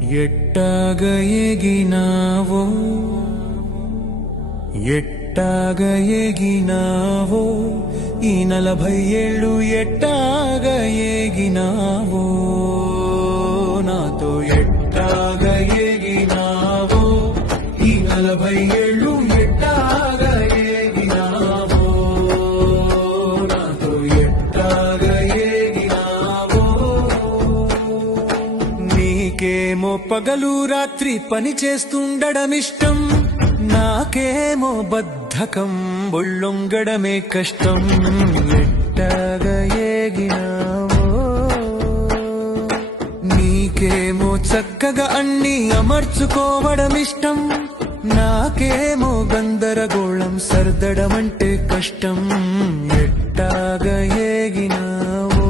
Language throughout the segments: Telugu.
ఎట్టాగ ఎగినావో ఎట్టాగ ఎగినావో ఈ 40 ఏళ్ళు ఎట్టాగ ఎగినావో నాతో ఎట్టాగ ఎగినావో ఈ 40 ఏళ్ళు ఎట్టాగ ఎగినావో నాతో ఎట్టాగ ఎగినావో నీకేమో పగలు రాత్రి పని చేస్తుండడమిష్టం నాకేమో బద్ధకం బొళ్ళొంగడమే కష్టం ఎట్టాగ ఎగినావో నీకేమో చక్కగా అన్ని అమర్చుకోవడమిష్టం నాకేమో గందరగోళం సర్దడమంటే కష్టం ఎట్టాగ ఎగినావో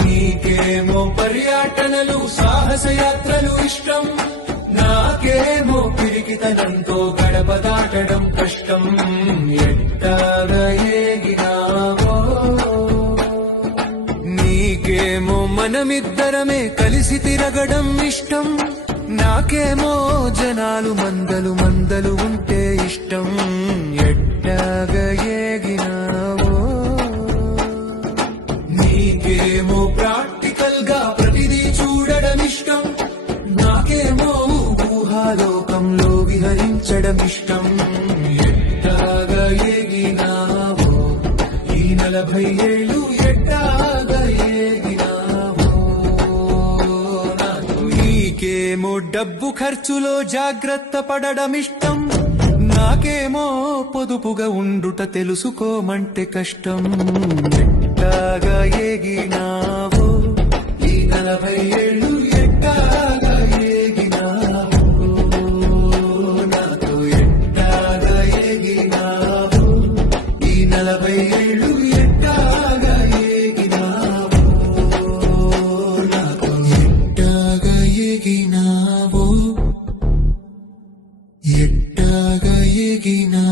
నీకేమో పర్యటనలు సాహసయాత్రలు ఇష్టం నాకేమో పిరికితనంతో గడప దాటడం కష్టం ఎట్టాగ ఎగినావో నీకేమో మనమిద్దరమే కలిసి తిరగడం ఇష్టం నాకేమో జనాలు మందలు ఉంటే ఇష్టం ఎట్టాగ ఎగినావో నీకేమో ప్రాక్టికల్ గా ప్రతిదీ చూడడం ఇష్టం నాకేమో ఊహాలోకంలో విహరించడం ఇష్టం ఎట్టాగ ఎగినావో ఈ 40 ఏళ్ళు ఎట్టాగ ఎగినావో నాకు నీకేమో డబ్బు ఖర్చులో జాగ్రత్త పడడం ఇష్టం నాకేమో పొదుపుగా ఉండుట తెలుసుకోమంటే కష్టం ఎట్టాగ ఎగినావో ఈ 40 ఏళ్ళు ఎట్టాగ ఎగినావో నాతో ఎట్టాగ ఎగినావో ఈ 40 ఏళ్ళు ఎట్టాగ ఎగినావో నాతో ఎట్టాగ ఎగినావో ఎట్టాగ ఎగినావో